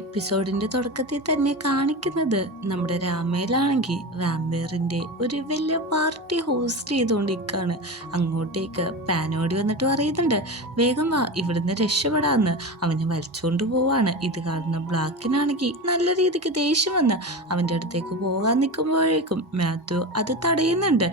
എപ്പിസോഡിന്റെ തുടക്കത്തിൽ തന്നെ കാണിക്കുന്നത് നമ്മുടെ രാമയിലാണെങ്കിൽ വാമ്പയറിന്റെ ഒരു വലിയ പാർട്ടി ഹോസ്റ്റ് ചെയ്തുകൊണ്ടിരിക്കുകയാണ്. അങ്ങോട്ടേക്ക് പാനോടി വന്നിട്ട് പറയുന്നുണ്ട്, വേഗം വാ ഇവിടുന്ന് രക്ഷപ്പെടാന്ന്. അവനെ വലിച്ചുകൊണ്ട് പോവാണ്. ഇത് കാണുന്ന ബ്ലാക്കിനാണെങ്കിൽ നല്ല രീതിക്ക് ദേഷ്യം വന്ന് അവൻ്റെ അടുത്തേക്ക് പോകാൻ നിൽക്കുമ്പോഴേക്കും മാത്യു അത് തടയുന്നുണ്ട്.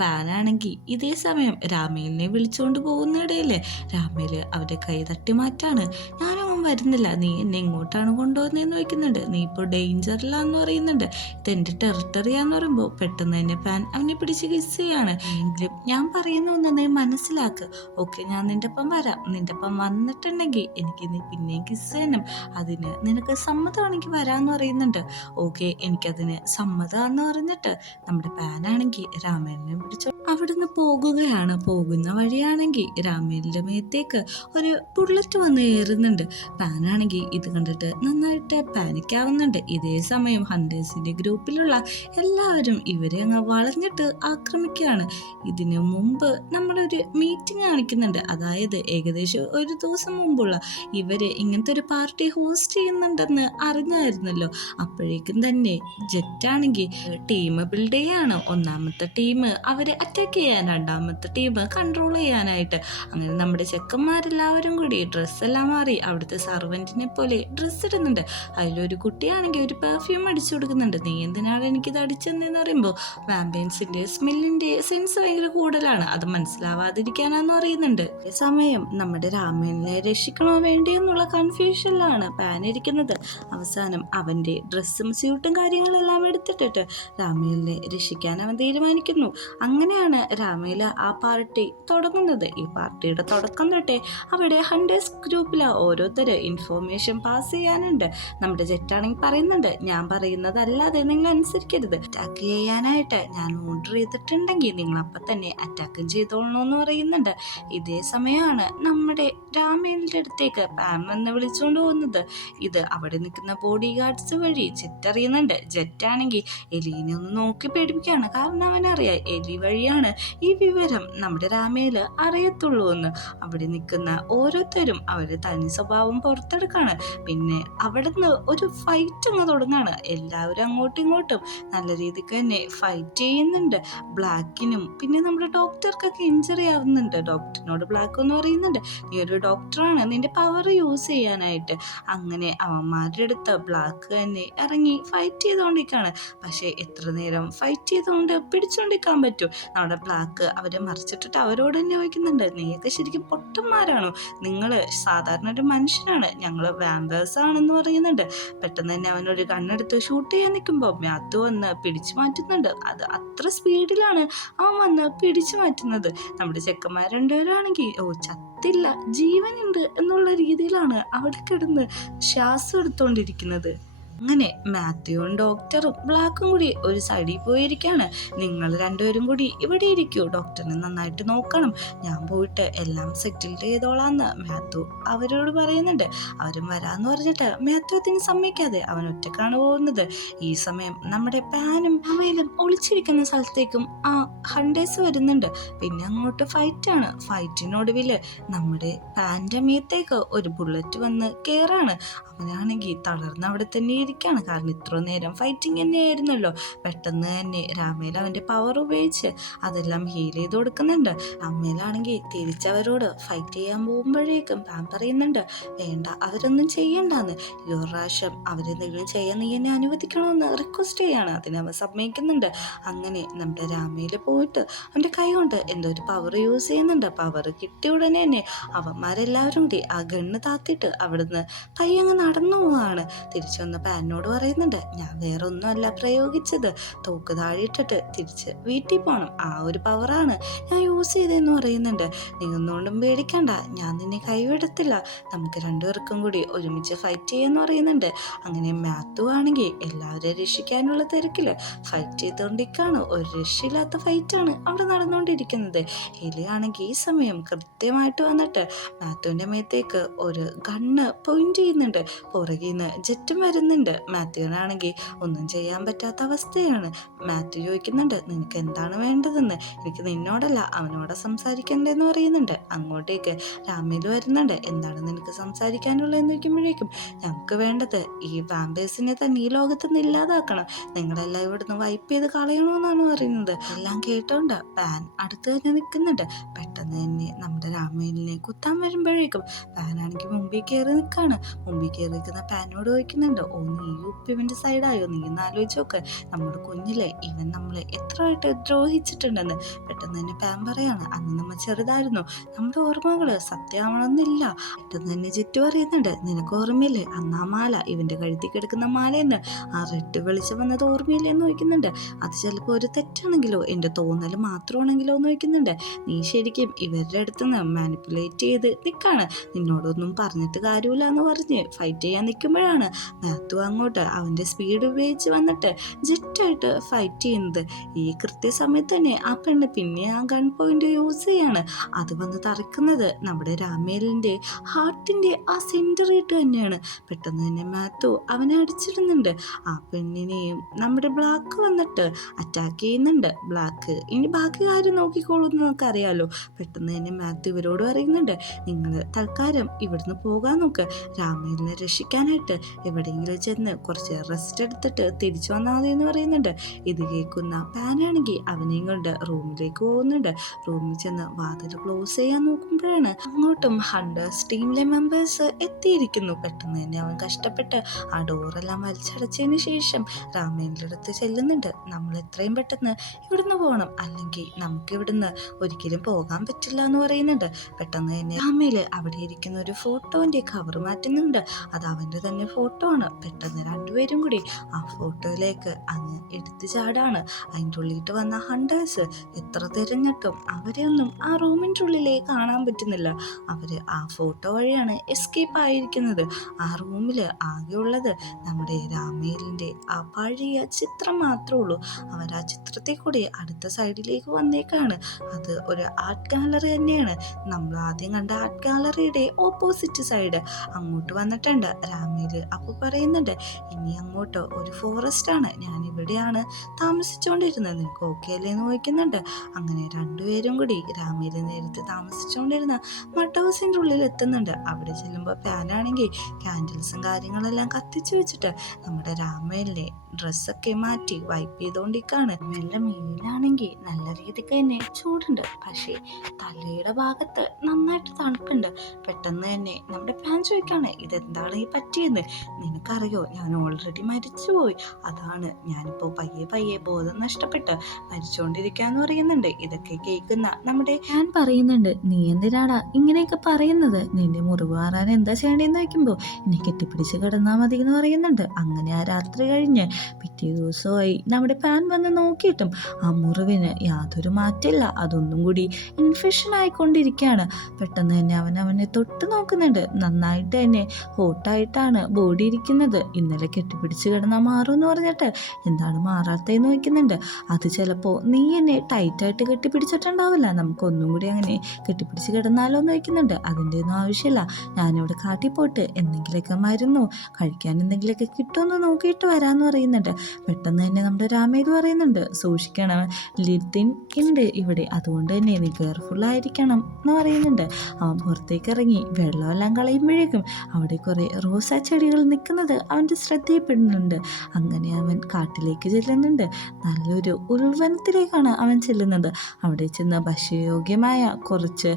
പാനാണെങ്കിൽ ഇതേ സമയം രാമേലിനെ വിളിച്ചുകൊണ്ട് പോകുന്നിടയിൽ രാമേല് അവരുടെ കൈ തട്ടി മാറ്റാണ്. ഞാനൊന്നും വരുന്നില്ല, നീ എന്നെ എങ്ങോട്ടാണ് കൊണ്ടുപോകുന്നതെന്ന് ചോദിക്കുന്നുണ്ട്. നീ ഇപ്പോൾ ഡേഞ്ചറിലാന്ന് പറയുന്നുണ്ട്. ഇതെൻ്റെ ടെറിട്ടറിയാന്ന് പറയുമ്പോൾ പെട്ടെന്ന് തന്നെ പാൻ അവനെ പിടിച്ച് കിസ് ചെയ്യാണ്. എങ്കിലും ഞാൻ പറയുന്ന ഒന്ന് നീ മനസ്സിലാക്ക്. ഓക്കെ, ഞാൻ നിന്റെ ഒപ്പം വരാം. നിന്റെ ഒപ്പം വന്നിട്ടുണ്ടെങ്കിൽ എനിക്ക് നീ പിന്നെയും കിസ് ചെയ്യണം. അതിന് നിനക്ക് സമ്മതമാണെങ്കിൽ വരാമെന്ന് പറയുന്നുണ്ട്. ഓക്കെ, എനിക്കതിന് സമ്മതമാണെന്ന് പറഞ്ഞിട്ട് നമ്മുടെ പാനാണെങ്കിൽ രാമേലിനെ പിടിച്ചു അവിടുന്ന് പോകുകയാണ്. പോകുന്ന വഴിയാണെങ്കിൽ രാമേലിന്റെ മേത്തേക്ക് ഒരു ബുള്ളറ്റ് വന്ന് കയറുന്നുണ്ട്. പാനാണെങ്കിൽ ഇത് കണ്ടിട്ട് നന്നായിട്ട് പാനിക് ആവുന്നുണ്ട്. ഇതേ സമയം ഹണ്ടേഴ്സിന്റെ ഗ്രൂപ്പിലുള്ള എല്ലാവരും ഇവരെ അങ്ങ് വളഞ്ഞിട്ട് ആക്രമിക്കുകയാണ്. ഇതിനു മുമ്പ് നമ്മളൊരു മീറ്റിംഗ് കാണിക്കുന്നുണ്ട്. അതായത് ഏകദേശം ഒരു ദിവസം മുമ്പുള്ള ഇവര് ഇങ്ങനത്തെ ഒരു പാർട്ടി ഹോസ്റ്റ് ചെയ്യുന്നുണ്ടെന്ന് അറിഞ്ഞായിരുന്നല്ലോ. അപ്പോഴേക്കും തന്നെ ജെറ്റാണെങ്കിൽ ടീം ബിൽഡ് ചെയ്യാണ്. ഒന്നാമത്തെ ടീം അവരെ അറ്റാക്ക് ചെയ്യാൻ, രണ്ടാമത്തെ ടീം കൺട്രോൾ ചെയ്യാനായിട്ട്. അങ്ങനെ നമ്മുടെ ചെക്കന്മാരെല്ലാവരും കൂടി ഡ്രസ്സെല്ലാം മാറി അവിടുത്തെ സർവൻറ്റിനെ പോലെ ഡ്രസ്സ് ഇടുന്നുണ്ട്. അതിലൊരു കുട്ടിയാണെങ്കിൽ ഒരു പെർഫ്യൂം അടിച്ചു കൊടുക്കുന്നുണ്ട്. നീ എന്തിനാണ് എനിക്കിത് അടിച്ചതെന്ന് പറയുമ്പോൾ വാമ്പൈൻസിന്റെ സ്മെല്ലിന്റെ സെൻസ് ഭയങ്കര കൂടുതലാണ്, അത് മനസ്സിലാവാതിരിക്കാനാന്ന് പറയുന്നുണ്ട്. അതേ സമയം നമ്മുടെ രാമനെ രക്ഷിക്കണോ വേണ്ടേ എന്നുള്ള കൺഫ്യൂഷനിലാണ് പാൻ ഇരിക്കുന്നത്. അവസാനം അവന്റെ ഡ്രസ്സും സ്യൂട്ടും കാര്യങ്ങളെല്ലാം എടുത്തിട്ടിട്ട് രാമേലിനെ രക്ഷിക്കാൻ അവൻ തീരുമാനിക്കുന്നു. അങ്ങനെയാണ് രാമേല ആ പാർട്ടി തുടങ്ങുന്നത്. ഈ പാർട്ടിയുടെ തുടക്കം തൊട്ടേ അവിടെ ഹണ്ടേഴ്സ് ഗ്രൂപ്പിലെ ഓരോരുത്തര് ഇൻഫോർമേഷൻ പാസ് ചെയ്യാനുണ്ട്. നമ്മുടെ ജെറ്റാണെങ്കിൽ പറയുന്നുണ്ട്, ഞാൻ പറയുന്നതല്ലാതെ നിങ്ങൾ അനുസരിക്കരുത്. അറ്റാക്ക് ചെയ്യാനായിട്ട് ഞാൻ ഓർഡർ ചെയ്തിട്ടുണ്ടെങ്കിൽ നിങ്ങൾ അപ്പം തന്നെ അറ്റാക്കും ചെയ്തോളണമെന്ന് പറയുന്നുണ്ട്. ഇതേ സമയമാണ് നമ്മുടെ രാമേലിന്റെ അടുത്തേക്ക് പാം എന്ന് വിളിച്ചുകൊണ്ട് പോകുന്നത്. ഇത് അവിടെ നിൽക്കുന്ന ബോഡി ഗാർഡ്സ് വഴി ജെറ്റ് അറിയുന്നുണ്ട്. ജെറ്റാണെങ്കിൽ എലീനെ ഒന്ന് നോക്കി പേടിപ്പിക്കുകയാണ്. കാരണം അവനറിയാം എലി വഴിയാണ് ഈ വിവരം നമ്മുടെ രാമേല് അറിയത്തുള്ളൂ എന്ന്. അവിടെ നിൽക്കുന്ന ഓരോരുത്തരും അവരുടെ തനി സ്വഭാവം പുറത്തെടുക്കാണ്. പിന്നെ അവിടുന്ന് ഒരു ഫൈറ്റ് അങ്ങ് തുടങ്ങാണ്. എല്ലാവരും അങ്ങോട്ടും ഇങ്ങോട്ടും നല്ല രീതിക്ക് തന്നെ ഫൈറ്റ് ചെയ്യുന്നുണ്ട്. ബ്ലാക്കിനും പിന്നെ നമ്മുടെ ഡോക്ടർക്കൊക്കെ ഇഞ്ചറി ആവുന്നുണ്ട്. ഡോക്ടറിനോട് ബ്ലാക്ക് എന്ന് പറയുന്നുണ്ട്, നീ ഒരു ഡോക്ടറാണ്, നിന്റെ പവർ യൂസ് ചെയ്യാനായിട്ട്. അങ്ങനെ അവന്മാരുടെ അടുത്ത് ബ്ലാക്ക് തന്നെ ഇറങ്ങി ഫൈറ്റ് ചെയ്തുകൊണ്ടിരിക്കുകയാണ്. പക്ഷേ എത്ര നേരം ഫൈറ്റ് ചെയ്തുകൊണ്ട് പിടിച്ചുകൊണ്ടിരിക്കാൻ പറ്റും? നമ്മുടെ ബ്ലാക്ക് അവരെ മറിച്ചിട്ടിട്ട് അവരോട് തന്നെ ചോദിക്കുന്നുണ്ട്, നീയൊക്കെ ശരിക്കും പൊട്ടന്മാരാണോ? നിങ്ങൾ സാധാരണ ഒരു മനുഷ്യനാണ്, ഞങ്ങൾ വാമ്പേഴ്സ് ആണെന്ന് പറയുന്നുണ്ട്. പെട്ടെന്ന് തന്നെ അവനൊരു കണ്ണെടുത്ത് ഷൂട്ട് ചെയ്യാൻ നിൽക്കുമ്പോൾ മാത്യു വന്ന് പിടിച്ചു മാറ്റുന്നുണ്ട്. അത് അത്ര സ്പീഡിലാണ് അവൻ വന്ന് പിടിച്ചു മാറ്റുന്നത്. നമ്മുടെ ചെക്കന്മാർ രണ്ടുപേരാണെങ്കിൽ ചത്തില്ല, ജീവനുണ്ട് എന്നുള്ള രീതിയിലാണ് അവിടെ കിടന്ന് ശ്വാസം എടുത്തുകൊണ്ടിരിക്കുന്നത്. അങ്ങനെ മാത്യുവും ഡോക്ടറും ബ്ലാക്കും കൂടി ഒരു സൈഡിൽ പോയിരിക്കുകയാണ്. നിങ്ങൾ രണ്ടുപേരും കൂടി ഇവിടെ ഇരിക്കൂ, ഡോക്ടറിനെ നന്നായിട്ട് നോക്കണം, ഞാൻ പോയിട്ട് എല്ലാം സെറ്റിൽ ചെയ്തോളാന്ന് മാത്യു അവരോട് പറയുന്നുണ്ട്. അവരും വരാന്ന് പറഞ്ഞിട്ട് മാത്യു അതിന് സമ്മതിക്കാതെ അവൻ ഒറ്റക്കാണ് പോകുന്നത്. ഈ സമയം നമ്മുടെ പാനും അമ്മയിലും ഒളിച്ചിരിക്കുന്ന സ്ഥലത്തേക്കും ആ ഹണ്ടേഴ്സ് വരുന്നുണ്ട്. പിന്നെ അങ്ങോട്ട് ഫൈറ്റാണ്. ഫൈറ്റിനൊടുവിൽ നമ്മുടെ പാൻ്റെ മീത്തേക്ക് ഒരു ബുള്ളറ്റ് വന്ന് കയറാണ്. അവനാണെങ്കിൽ തളർന്ന് അവിടെ തന്നെ ഇരിക്കുകയാണ്. കാരണം ഇത്ര നേരം ഫൈറ്റിംഗ് തന്നെയായിരുന്നല്ലോ. പെട്ടെന്ന് തന്നെ രാമേൽ അവൻ്റെ പവർ ഉപയോഗിച്ച് അതെല്ലാം ഹീൽ ചെയ്ത് കൊടുക്കുന്നുണ്ട്. രാമേലാണെങ്കിൽ തിരിച്ചവരോട് ഫൈറ്റ് ചെയ്യാൻ പോകുമ്പോഴേക്കും പാൻ പറയുന്നുണ്ട്, വേണ്ട അവരൊന്നും ചെയ്യണ്ടെന്ന്, ഈ ഒരു പ്രാവശ്യം അവരെന്തെങ്കിലും ചെയ്യാൻ നീ എന്നെ അനുവദിക്കണമെന്ന് റിക്വസ്റ്റ് ചെയ്യാണ്. അതിന് അവൻ സമ്മതിക്കുന്നുണ്ട്. അങ്ങനെ നമ്മുടെ രാമേൽ പോയിട്ട് അവൻ്റെ കൈ കൊണ്ട് എന്തോ ഒരു പവർ യൂസ് ചെയ്യുന്നുണ്ട്. പവർ കിട്ടിയ ഉടനെ തന്നെ അവന്മാരെല്ലാവരും കൂടി ആ ഗണ്ണ് താത്തിട്ട് അവിടുന്ന് പയ്യങ്ങ് നടന്നു പോവാണ്. തിരിച്ചു വന്ന പാനോട് പറയുന്നുണ്ട്, ഞാൻ വേറെ ഒന്നുമല്ല പ്രയോഗിച്ചത്, തോക്ക് താഴെയിട്ടിട്ട് തിരിച്ച് വീട്ടിൽ പോകണം, ആ ഒരു പവറാണ് ഞാൻ യൂസ് ചെയ്തതെന്ന് പറയുന്നുണ്ട്. നീ ഒന്നുകൊണ്ടും പേടിക്കണ്ട, ഞാൻ നിന്നെ കൈവിടത്തില്ല, നമുക്ക് രണ്ടുപേർക്കും കൂടി ഒരുമിച്ച് ഫൈറ്റ് ചെയ്യാന്ന് പറയുന്നുണ്ട്. അങ്ങനെ മാത്യു ആണെങ്കിൽ എല്ലാവരെയും രക്ഷിക്കാനുള്ള തിരക്കില് ഫൈറ്റ് ചെയ്തുകൊണ്ടിരിക്കുകയാണ്. ഒരു രക്ഷയില്ലാത്ത ഫൈറ്റാണ് അവിടെ നടന്നുകൊണ്ടിരിക്കുന്നത്. എലിയാണെങ്കിൽ ഈ സമയം കൃത്യമായിട്ട് വന്നിട്ട് മാത്യുവിൻ്റെ മേത്തേക്ക് ഒരു ഗണ്ണ് പോയിന്റ് ചെയ്യുന്നുണ്ട്. പുറകിൽ നിന്ന് ജെറ്റും വരുന്നുണ്ട്. ചോദിക്കുന്നുണ്ട്. മാത്യുവിനാണെങ്കിൽ ഒന്നും ചെയ്യാൻ പറ്റാത്ത അവസ്ഥയാണ്. മാത്യു ചോദിക്കുന്നുണ്ട്, നിനക്ക് എന്താണ് വേണ്ടതെന്ന്. എനിക്ക് നിന്നോടല്ല അവനോട് സംസാരിക്കണ്ടെന്ന് പറയുന്നുണ്ട്. അങ്ങോട്ടേക്ക് രാമേൽ വരുന്നുണ്ട്. എന്താണ് നിനക്ക് സംസാരിക്കാനുള്ളതെന്ന് ചോദിക്കുമ്പോഴേക്കും, ഞങ്ങൾക്ക് വേണ്ടത് ഈ വാമ്പേഴ്സിനെ തന്നെ ഈ ലോകത്ത് നിന്ന് ഇല്ലാതാക്കണം, നിങ്ങളെല്ലാം ഇവിടുന്ന് വൈപ്പ് ചെയ്ത് കളയണമെന്നാണ് പറയുന്നത്. എല്ലാം കേട്ടോണ്ട് പാൻ അടുത്ത് തന്നെ നിൽക്കുന്നുണ്ട്. പെട്ടെന്ന് തന്നെ നമ്മുടെ രാമേലിനെ കുത്താൻ വരുമ്പോഴേക്കും പാനാണെങ്കിൽ മുമ്പിൽ കയറി നിൽക്കാണ്. മുമ്പിൽ കയറി നിൽക്കുന്ന പാനോട് ചോദിക്കുന്നുണ്ട്, ഓ നീ ഉപ്പിവന്റെ സൈഡായോ, നീ ഒന്ന് ആലോചിച്ച് നോക്ക്, നമ്മുടെ കുഞ്ഞിലെ ഇവൻ നമ്മളെ എത്രയായിട്ട് ദ്രോഹിച്ചിട്ടുണ്ടെന്ന്. പെട്ടെന്ന് തന്നെ പാൻ പറയാണ്, അന്ന് നമ്മൾ ചെറുതായിരുന്നു, നമ്മുടെ ഓർമ്മകള് സത്യമാവണമെന്നില്ല. പെട്ടെന്ന് തന്നെ ജിറ്റു പറയുന്നുണ്ട്, നിനക്ക് ഓർമ്മയില്ലേ അന്ന് ആ മാല, ഇവന്റെ കഴുത്തിൽ കിടക്കുന്ന മാലയെന്ന്, ആ റെഡ് വെളിച്ചം വന്നത് ഓർമ്മയില്ലേ എന്ന് ചോദിക്കുന്നുണ്ട്. അത് ചിലപ്പോൾ ഒരു തെറ്റാണെങ്കിലോ എൻ്റെ തോന്നൽ മാത്രമാണെങ്കിലോ എന്ന് ചോദിക്കുന്നുണ്ട്. നീ ശരിക്കും ഇവരുടെ അടുത്ത് നിന്ന് മാനിപ്പുലേറ്റ് ചെയ്ത് നിൽക്കാണ്, നിന്നോടൊന്നും പറഞ്ഞിട്ട് കാര്യമില്ല എന്ന് പറഞ്ഞ് ഫൈറ്റ് ചെയ്യാൻ നിൽക്കുമ്പോഴാണ് മാത്യു അങ്ങോട്ട് അവൻ്റെ സ്പീഡ് ഉപയോഗിച്ച് വന്നിട്ട് ജെറ്റായിട്ട് ഫൈറ്റ് ചെയ്യുന്നത്. ഈ കൃത്യസമയത്ത് തന്നെ ആ പെണ്ണ് പിന്നെ ആ ഗൺ പോയിന്റ് യൂസ് ചെയ്യാണ്. അത് വന്ന് തറക്കുന്നത് നമ്മുടെ രാമേലിൻ്റെ ഹാർട്ടിൻ്റെ ആ സെൻറ്ററിട്ട് തന്നെയാണ്. പെട്ടെന്ന് തന്നെ മാത്യു അവനെ അടിച്ചിടുന്നുണ്ട്. ആ പെണ്ണിനെയും നമ്മുടെ ബ്ലാക്ക് വന്നിട്ട് അറ്റാക്ക് ചെയ്യുന്നുണ്ട്. ബ്ലാക്ക് ഇനി ബാക്കി കാര്യം നോക്കിക്കോളൂ എന്ന് നമുക്ക് അറിയാലോ. പെട്ടെന്ന് തന്നെ മാത്യു ഇവരോട് പറയുന്നുണ്ട്, നിങ്ങൾ തൽക്കാലം ഇവിടുന്ന് പോകാൻ നോക്ക്, രാമേലിനെ രക്ഷിക്കാനായിട്ട് എവിടെയെങ്കിലും ചെന്ന് കുറച്ച് റെസ്റ്റ് എടുത്തിട്ട് തിരിച്ചു വന്നാൽ മതി എന്ന് പറയുന്നുണ്ട്. ഇത് കേൾക്കുന്ന പാനാണെങ്കിൽ അവനെയും കൊണ്ട് റൂമിലേക്ക് പോകുന്നുണ്ട്. റൂമിൽ ചെന്ന് വാതിൽ ക്ലോസ് ചെയ്യാൻ നോക്കുമ്പോഴാണ് അങ്ങോട്ടും ഹണ്ടേഴ്സ് ടീമിലെ മെമ്പേഴ്സ് എത്തിയിരിക്കുന്നു. പെട്ടെന്ന് തന്നെ അവൻ കഷ്ടപ്പെട്ട് ആ ഡോറെല്ലാം വലിച്ചടച്ചതിന് ശേഷം രാമേലിൻ്റെ അടുത്ത് ചെല്ലുന്നുണ്ട്. നമ്മൾ എത്രയും പെട്ടെന്ന് ഇവിടുന്ന് പോകണം, അല്ലെങ്കിൽ നമുക്ക് ഇവിടുന്ന് ഒരിക്കലും പോകാൻ പറ്റില്ല എന്ന് പറയുന്നുണ്ട്. പെട്ടെന്ന് തന്നെ രാമേല് അവിടെ ഇരിക്കുന്ന ഒരു ഫോട്ടോന്റെ കവർ മാറ്റുന്നുണ്ട്. അത് അവന്റെ തന്നെ ഫോട്ടോ ആണ്. പെട്ടെന്ന് രണ്ടുപേരും കൂടി ആ ഫോട്ടോയിലേക്ക് അങ്ങ് എടുത്തു ചാടാണ്. അതിൻ്റെ ഉള്ളിട്ട് വന്ന ഹണ്ടേഴ്സ് എത്ര തിരഞ്ഞിട്ടും അവരെ ഒന്നും ആ റൂമിൻ്റെ ഉള്ളിലേക്ക് കാണാൻ പറ്റുന്നില്ല. അവര് ആ ഫോട്ടോ വഴിയാണ് എസ്കേപ്പ് ആയിരിക്കുന്നത്. ആ റൂമിൽ ആകെയുള്ളത് നമ്മുടെ രാമേലിൻ്റെ ആ പഴയ ചിത്രം മാത്രമേ ഉള്ളൂ. അവർ ആ ചിത്രത്തെ കൂടി അടുത്ത സൈഡിലേക്ക് വന്നേക്കാണ്. അത് ഒരു ആർട്ട് ഗാലറി തന്നെയാണ്. നമ്മൾ ആദ്യം കണ്ട ആർട്ട് ഗാലറിയുടെ ഓപ്പോസിറ്റ് സൈഡ് അങ്ങോട്ട് വന്നിട്ടുണ്ട് രാമേല്. അപ്പോൾ പറയുന്നുണ്ട്, ഇനി അങ്ങോട്ട് ഒരു ഫോറസ്റ്റ് ആണ്, ഞാൻ ഇവിടെയാണ് താമസിച്ചുകൊണ്ടിരുന്നത്, നിനക്ക് ഓക്കെ അല്ലേ എന്ന് ചോദിക്കുന്നുണ്ട്. അങ്ങനെ രണ്ടുപേരും കൂടി രാമേല് നേരത്തെ താമസിച്ചുകൊണ്ടിരുന്ന മഡ് ഹൗസിൻ്റെ ഉള്ളിൽ എത്തുന്നുണ്ട്. അവിടെ ചെല്ലുമ്പോൾ പാനാണെങ്കിൽ ക്യാൻഡിൽസും കാര്യങ്ങളെല്ലാം കത്തിച്ചു വെച്ചിട്ട് നമ്മുടെ രാമേലിനെ ഡ്രസ്സൊക്കെ മാറ്റി വൈപ്പ് ചെയ്തുകൊണ്ടിരിക്കുകയാണ്. മെല്ലെ മേലാണെങ്കിൽ നല്ല രീതിക്ക് തന്നെ ചൂടുണ്ട്, പക്ഷേ തലയുടെ ഭാഗത്ത് നന്നായിട്ട് തണുപ്പുണ്ട്. പെട്ടെന്ന് തന്നെ നമ്മുടെ പാൻ ചോദിക്കാണ്, ഇതെന്താണ് ഈ പറ്റിയെന്ന്, നിനക്കറിയോ ഞാൻ ഓൾറെഡി മരിച്ചുപോയി, അതാണ് ഞാനിപ്പോൾ പയ്യെ പയ്യെ ബോധം നഷ്ടപ്പെട്ട് മരിച്ചുകൊണ്ടിരിക്കാന്ന് പറയുന്നുണ്ട്. ഇതൊക്കെ കേൾക്കുന്ന നമ്മുടെ പാൻ പറയുന്നുണ്ട്, നീ എന്തിനാടാ ഇങ്ങനെയൊക്കെ പറയുന്നത്, നിന്റെ മുറിവ് മാറാൻ എന്താ ചെയ്യേണ്ടതെന്ന് വയ്ക്കുമ്പോൾ എന്നെ കെട്ടിപ്പിടിച്ച് കിടന്നാൽ മതി എന്ന് പറയുന്നുണ്ട്. അങ്ങനെ ആ രാത്രി കഴിഞ്ഞ് പിറ്റേ ദിവസമായി നമ്മുടെ പാൻ വന്ന് നോക്കിയിട്ടും ആ മുറിവിന് യാതൊരു മാറ്റമില്ല, അതൊന്നും കൂടി ഇൻഫെക്ഷൻ ആയിക്കൊണ്ടിരിക്കുകയാണ്. പെട്ടെന്ന് തന്നെ അവനെ തൊട്ട് നോക്കുന്നുണ്ട്. നന്നായിട്ട് തന്നെ ഹോട്ടായിട്ടാണ് ബോഡി ഇരിക്കുന്നത്. ഇന്നലെ കെട്ടിപ്പിടിച്ച് കിടന്നാൽ മാറും എന്ന് പറഞ്ഞിട്ട് എന്താണ് മാറാത്തതെന്ന് ചോദിക്കുന്നുണ്ട്. അത് ചിലപ്പോൾ നീ എന്നെ ടൈറ്റായിട്ട് കെട്ടിപ്പിടിച്ചിട്ടുണ്ടാവില്ല, നമുക്കൊന്നും കൂടി അങ്ങനെ കെട്ടിപ്പിടിച്ച് കിടന്നാലോ എന്ന് ചോദിക്കുന്നുണ്ട്. അതിൻ്റെ ഒന്നും ആവശ്യമില്ല, ഞാനിവിടെ കാട്ടിൽ പോയിട്ട് എന്തെങ്കിലുമൊക്കെ മരുന്നോ കഴിക്കാൻ എന്തെങ്കിലുമൊക്കെ കിട്ടുമെന്ന് നോക്കിയിട്ട് വരാമെന്ന് പറയുന്നുണ്ട്. പെട്ടെന്ന് തന്നെ നമ്മുടെ രാമേത് പറയുന്നുണ്ട്, സൂക്ഷിക്കണം, ലിത്തിൻ ഉണ്ട് ഇവിടെ, അതുകൊണ്ട് തന്നെ നീ കെയർഫുള്ളായിരിക്കണം എന്ന് പറയുന്നുണ്ട്. അവൻ പുറത്തേക്ക് ഇറങ്ങി വെള്ളമെല്ലാം കളയുമ്പോഴേക്കും അവിടെ കുറേ റോസാ ചെടികൾ നിൽക്കുന്നത് അവൻ്റെ ശ്രദ്ധയിൽപ്പെടുന്നുണ്ട്. അങ്ങനെ അവൻ കാട്ടിലേക്ക് ചെല്ലുന്നുണ്ട്. നല്ലൊരു ഉൾവനത്തിലേക്കാണ് അവൻ ചെല്ലുന്നത്. അവിടെ ചെന്ന് ഭക്ഷ്യയോഗ്യമായ കുറച്ച്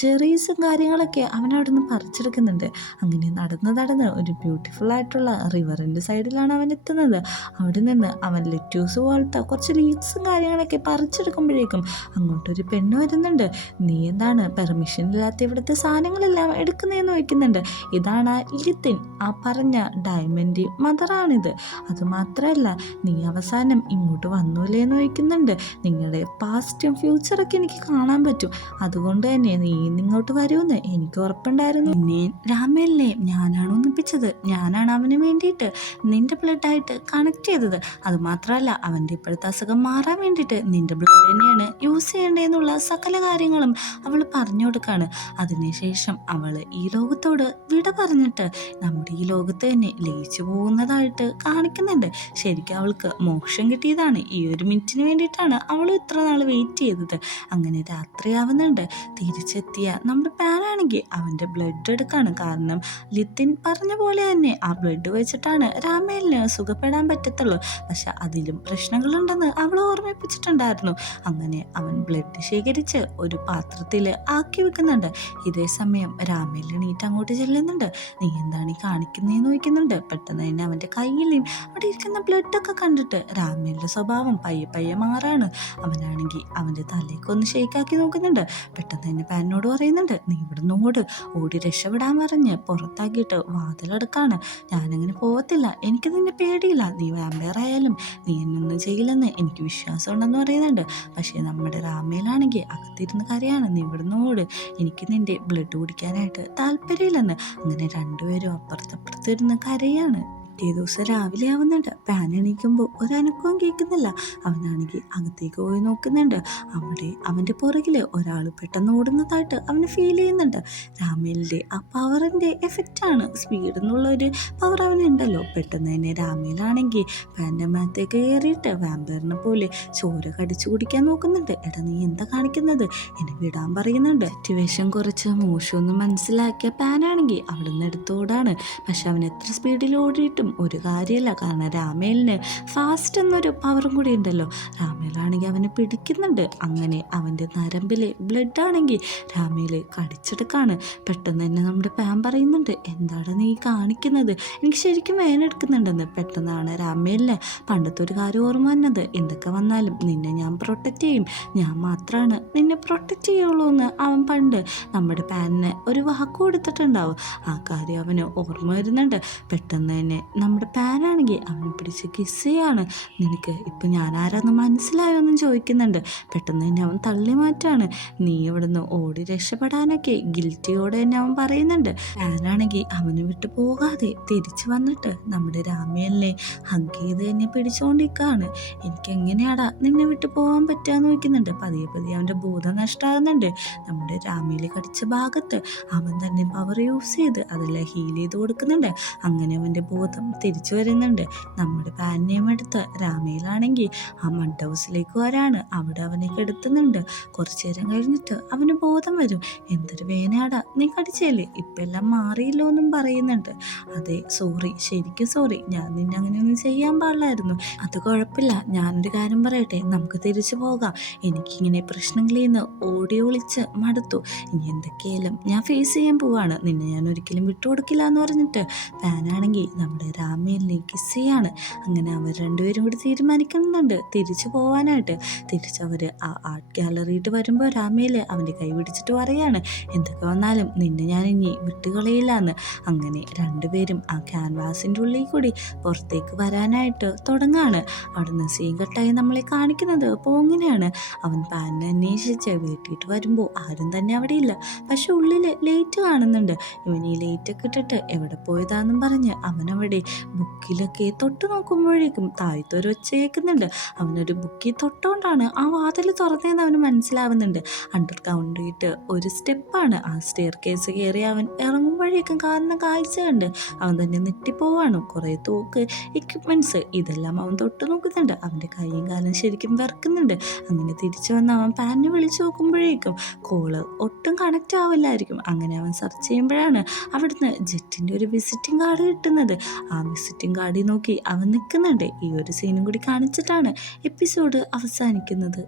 ചെറീസും കാര്യങ്ങളൊക്കെ അവൻ അവിടെ നിന്ന് പറിച്ചെടുക്കുന്നുണ്ട്. അങ്ങനെ നടന്ന് ഒരു ബ്യൂട്ടിഫുൾ ആയിട്ടുള്ള റിവറിൻ്റെ സൈഡിലാണ് അവൻ എത്തുന്നത്. അവിടെ നിന്ന് അവൻ ലെറ്റ്യൂസ് പോലത്തെ കുറച്ച് ലീവ്സും കാര്യങ്ങളൊക്കെ പറിച്ചെടുക്കുമ്പോഴേക്കും അങ്ങോട്ടൊരു പെണ്ണ് വരുന്നുണ്ട്. നീ എന്താണ് പെർമിഷൻ ഇല്ലാത്ത ഇവിടുത്തെ സാധനങ്ങളെല്ലാം എടുക്കുന്നതെന്ന് വയ്ക്കുന്നുണ്ട്. ഇതാണ് ലിത്തിൻ, ആ പറഞ്ഞ ഡയമണ്ട് മദറാണിത്. അതുമാത്രമല്ല നീ അവസാനം ഇങ്ങോട്ട് വന്നൂലേ എന്ന് വയ്ക്കുന്നുണ്ട്. നിങ്ങളുടെ പാസ്റ്റും ഫ്യൂച്ചറൊക്കെ എനിക്ക് കാണാൻ പറ്റും, അതുകൊണ്ട് തന്നെ നീ ഇങ്ങോട്ട് വരുമെന്ന് എനിക്ക് ഉറപ്പുണ്ടായിരുന്നു. പിന്നെ രാമേലിനെ ഞാനാണ് ഒന്നിപ്പിച്ചത്, ഞാനാണ് അവന് വേണ്ടിയിട്ട് നിന്റെ ബ്ലഡായിട്ട് കണക്ട് കണക്ട് ചെയ്തത്. അതുമാത്രമല്ല അവൻ്റെ ഇപ്പോഴത്തെ അസുഖം മാറാൻ വേണ്ടിയിട്ട് നിന്റെ ബ്ലഡ് തന്നെയാണ് യൂസ് ചെയ്യേണ്ടതെന്നുള്ള സകല കാര്യങ്ങളും അവൾ പറഞ്ഞു കൊടുക്കുകയാണ്. അതിനുശേഷം അവൾ ഈ ലോകത്തോട് വിട പറഞ്ഞിട്ട് നമ്മുടെ ഈ ലോകത്ത് തന്നെ ലയിച്ചു പോകുന്നതായിട്ട് കാണിക്കുന്നുണ്ട്. ശരിക്കും അവൾക്ക് മോക്ഷം കിട്ടിയതാണ്. ഈ ഒരു മിനിറ്റിന് വേണ്ടിയിട്ടാണ് അവൾ ഇത്ര നാൾ വെയിറ്റ് ചെയ്തത്. അങ്ങനെ രാത്രിയാവുന്നുണ്ട്. തിരിച്ചെത്തിയ നമ്മുടെ പാനാണെങ്കിൽ അവൻ്റെ ബ്ലഡ് എടുക്കാണ്. കാരണം ലിത്തിൻ പറഞ്ഞ പോലെ തന്നെ ആ ബ്ലഡ് വെച്ചിട്ടാണ് രാമേലിന് സുഖപ്പെടാൻ പറ്റത്തുള്ളൂ. പക്ഷെ അതിലും പ്രശ്നങ്ങളുണ്ടെന്ന് അവൾ ഓർമ്മിപ്പിച്ചിട്ടുണ്ടായിരുന്നു. അങ്ങനെ അവൻ ബ്ലഡ് ശേഖരിച്ച് ഒരു പാത്രത്തിൽ ആക്കി വെക്കുന്നുണ്ട്. ഇതേ സമയം രാമേൽ എണീറ്റ് അങ്ങോട്ട് ചെല്ലുന്നുണ്ട്. നീ എന്താണ് ഈ കാണിക്കുന്നതെന്ന് ചോദിക്കുന്നുണ്ട്. പെട്ടെന്ന് തന്നെ അവൻ്റെ കയ്യിലും അവിടെ ഇരിക്കുന്ന ബ്ലഡൊക്കെ കണ്ടിട്ട് രാമേലിൻ്റെ സ്വഭാവം പയ്യെ പയ്യെ മാറാണ്. അവനാണെങ്കിൽ അവൻ്റെ തലയൊക്കെ ഒന്ന് ഷേക്കാക്കി നോക്കുന്നുണ്ട്. പെട്ടെന്ന് തന്നെ പാനോട് പറയുന്നുണ്ട്, നീ ഇവിടുന്ന് ഓടി രക്ഷപ്പെടാൻ പറഞ്ഞ് പുറത്താക്കിയിട്ട് വാതിലടക്കാണ്. ഞാനങ്ങനെ പോകത്തില്ല, എനിക്ക് നിന്നെ പേടിയില്ല, നീ വാമ്പയർ ആയാലും നീ എന്നൊന്നും ചെയ്യില്ലെന്ന് എനിക്ക് വിശ്വാസം ഉണ്ടെന്ന് പറയുന്നുണ്ട്. പക്ഷേ നമ്മുടെ രാമയിലാണെങ്കിൽ അകത്തിരുന്ന് കരയാണ്, നീ ഇവിടുന്ന് എനിക്ക് നിന്റെ ബ്ലഡ് കുടിക്കാനായിട്ട് താല്പര്യമില്ലെന്ന്. അങ്ങനെ രണ്ടുപേരും അപ്പുറത്തപ്പുറത്തിരുന്ന് കരയാണ്. പിറ്റേ ദിവസം രാവിലെ ആവുന്നുണ്ട്. പാൻ എണീക്കുമ്പോൾ ഒരനക്കവും കേൾക്കുന്നില്ല. അവനാണെങ്കിൽ അകത്തേക്ക് പോയി നോക്കുന്നുണ്ട്. അവിടെ അവൻ്റെ പുറകിൽ ഒരാൾ പെട്ടെന്ന് ഓടുന്നതായിട്ട് അവന് ഫീൽ ചെയ്യുന്നുണ്ട്. രാമേലിൻ്റെ ആ പവറിൻ്റെ എഫക്റ്റാണ്, സ്പീഡ് എന്നുള്ളൊരു പവർ അവനുണ്ടല്ലോ. പെട്ടെന്ന് തന്നെ രാമേലാണെങ്കിൽ പാൻ്റെ മേത്തേക്ക് കയറിയിട്ട് വാമ്പയറിനെ പോലെ ചോര കടിച്ചു കുടിക്കാൻ നോക്കുന്നുണ്ട്. എടാ നീ എന്താ കാണിക്കുന്നത്, എന്നെ വിടാൻ പറയുന്നുണ്ട്. സിറ്റുവേഷൻ കുറച്ച് മോശമൊന്നും മനസ്സിലാക്കിയ പാനാണെങ്കിൽ അവിടെ നിന്ന് എടുത്തോടാണ്. പക്ഷെ അവൻ എത്ര സ്പീഡിൽ ഓടിയിട്ടും ഒരു കാര്യമില്ല. കാരണം രാമേലിന് ഫാസ്റ്റ് എന്നൊരു പവറും കൂടി ഉണ്ടല്ലോ. രാമേലാണെങ്കിൽ അവനെ പിടിക്കുന്നുണ്ട്. അങ്ങനെ അവൻ്റെ നരമ്പിലെ ബ്ലഡ് ആണെങ്കിൽ രാമേല് കടിച്ചെടുക്കാണ്. പെട്ടെന്ന് തന്നെ നമ്മുടെ പാൻ പറയുന്നുണ്ട്, എന്താണ് നീ കാണിക്കുന്നത്, എനിക്ക് ശരിക്കും വേനെടുക്കുന്നുണ്ടെന്ന്. പെട്ടെന്നാണ് രാമേലിന് പണ്ടത്തെ ഒരു കാര്യം ഓർമ്മ വന്നത്. എന്തൊക്കെ വന്നാലും നിന്നെ ഞാൻ പ്രൊട്ടക്റ്റ് ചെയ്യും, ഞാൻ മാത്രമാണ് നിന്നെ പ്രൊട്ടക്റ്റ് ചെയ്യുള്ളൂ എന്ന് അവൻ പണ്ട് നമ്മുടെ പാനിന് ഒരു വാക്ക് കൊടുത്തിട്ടുണ്ടാവും. ആ കാര്യം അവന് ഓർമ്മ വരുന്നുണ്ട്. പെട്ടെന്ന് തന്നെ നമ്മുടെ പാനാണെങ്കിൽ അവനെ പിടിച്ച് കിസ് ചെയ്യാണ്. നിനക്ക് ഇപ്പം ഞാൻ ആരാന്ന് മനസ്സിലായോ എന്നും ചോദിക്കുന്നുണ്ട്. പെട്ടെന്ന് തന്നെ അവൻ തള്ളി മാറ്റാണ്. നീ ഇവിടുന്ന് ഓടി രക്ഷപ്പെടാനൊക്കെ ഗിൽറ്റിയോടെ തന്നെ അവൻ പറയുന്നുണ്ട്. പാനാണെങ്കിൽ അവനെ വിട്ടു പോകാതെ തിരിച്ചു വന്നിട്ട് നമ്മുടെ രാമേലിനെ ഹഗ് ചെയ്ത് തന്നെ പിടിച്ചുകൊണ്ടിരിക്കുകയാണ്. എനിക്ക് എങ്ങനെയാടാ നിന്നെ വിട്ടു പോകാൻ പറ്റുകയെന്ന് ചോദിക്കുന്നുണ്ട്. പതിയെ പതിയെ അവൻ്റെ ബോധം നഷ്ടമാകുന്നുണ്ട്. നമ്മുടെ രാമേലി കടിച്ച ഭാഗത്ത് അവൻ തന്നെ പവർ യൂസ് ചെയ്ത് അതെല്ലാം ഹീൽ ചെയ്ത് കൊടുക്കുന്നുണ്ട്. അങ്ങനെ അവൻ്റെ ബോധം തിരിച്ചു വരുന്നുണ്ട്. നമ്മുടെ പാനിനെയും എടുത്ത് രാമയിലാണെങ്കിൽ ആ മഡ് ഹൗസിലേക്ക് വരാണ്. അവിടെ അവനെ കെടുത്തുന്നുണ്ട്. കുറച്ചു നേരം കഴിഞ്ഞിട്ട് അവന് ബോധം വരും. എന്തൊരു വേനയാടാ നീ കടിച്ചേലേ, ഇപ്പം എല്ലാം മാറിയില്ലോ എന്നും പറയുന്നുണ്ട്. അതെ സോറി, ശരിക്കും സോറി, ഞാൻ നിന്നെ അങ്ങനെയൊന്നും ചെയ്യാൻ പാടില്ലായിരുന്നു. അത് കുഴപ്പമില്ല, ഞാനൊരു കാര്യം പറയട്ടെ, നമുക്ക് തിരിച്ചു പോകാം. എനിക്കിങ്ങനെ പ്രശ്നങ്ങളിൽ നിന്ന് ഓടി ഒളിച്ച് മടുത്തു. ഇനി എന്തൊക്കെയായാലും ഞാൻ ഫേസ് ചെയ്യാൻ പോവാണ്, നിന്നെ ഞാൻ ഒരിക്കലും വിട്ടുകൊടുക്കില്ല എന്ന് പറഞ്ഞിട്ട് പാനാണെങ്കിൽ നമ്മുടെ രാമേലിനെ കിസ് ചെയ്യാണ്. അങ്ങനെ അവർ രണ്ടുപേരും കൂടി തീരുമാനിക്കുന്നുണ്ട് തിരിച്ചു പോവാനായിട്ട്. തിരിച്ചവർ ആ ആർട്ട് ഗാലറിയിട്ട് വരുമ്പോൾ രാമേല് അവൻ്റെ കൈ പിടിച്ചിട്ട് പറയാണ്, എന്തൊക്കെ വന്നാലും നിന്നെ ഞാൻ ഇനി വിട്ടുകളയില്ല എന്ന്. അങ്ങനെ രണ്ടുപേരും ആ ക്യാൻവാസിൻ്റെ ഉള്ളിൽ കൂടി പുറത്തേക്ക് വരാനായിട്ട് തുടങ്ങാണ്. അവിടുന്ന് സീൻ കട്ടായി നമ്മളെ കാണിക്കുന്നത് പോങ്ങിനെയാണ്. അവൻ പാനിനെ അന്വേഷിച്ച് വീട്ടിട്ട് വരുമ്പോൾ ആരും തന്നെ അവിടെ ഇല്ല. പക്ഷെ ഉള്ളിൽ ലേറ്റ് കാണുന്നുണ്ട്. ഇവൻ ഈ ലേറ്റൊക്കെ ഇട്ടിട്ട് എവിടെ പോയതാണെന്നും പറഞ്ഞ് അവനവിടെ ബുക്കിലൊക്കെ തൊട്ട് നോക്കുമ്പോഴേക്കും താഴത്തൊരു ഒച്ച കേൾക്കുന്നുണ്ട്. അവനൊരു ബുക്കിൽ തൊട്ടുകൊണ്ടാണ് ആ വാതിൽ തുറന്നതെന്ന് അവന് മനസ്സിലാവുന്നുണ്ട്. അണ്ടർ ഗ്രൗണ്ടിട്ട് ഒരു സ്റ്റെപ്പാണ്. ആ സ്റ്റെയർ കേസ് കയറി അവൻ ഇറങ്ങുമ്പോഴേക്കും കാണുന്ന കാഴ്ച കണ്ട് അവൻ തന്നെ നെട്ടിപ്പോവാണ്. കുറേ തോക്ക്, എക്യുപ്മെൻറ്റ്സ് ഇതെല്ലാം അവൻ തൊട്ട് നോക്കുന്നുണ്ട്. അവൻ്റെ കൈയും കാലും ശരിക്കും വിറക്കുന്നുണ്ട്. അങ്ങനെ തിരിച്ചു വന്ന് അവൻ പാനിനെ വിളിച്ചു നോക്കുമ്പോഴേക്കും കോള് ഒട്ടും കണക്റ്റ് ആവില്ലായിരിക്കും. അങ്ങനെ അവൻ സെർച്ച് ചെയ്യുമ്പോഴാണ് അവിടുന്ന് ജെറ്റിൻ്റെ ഒരു വിസിറ്റിംഗ് കാർഡ് കിട്ടുന്നത്. ആ വിസിറ്റിംഗ് കാർഡിൽ നോക്കി അവൻ നിൽക്കുന്നുണ്ട്. ഈ ഒരു സീനും കൂടി കാണിച്ചിട്ടാണ് എപ്പിസോഡ് അവസാനിക്കുന്നത്.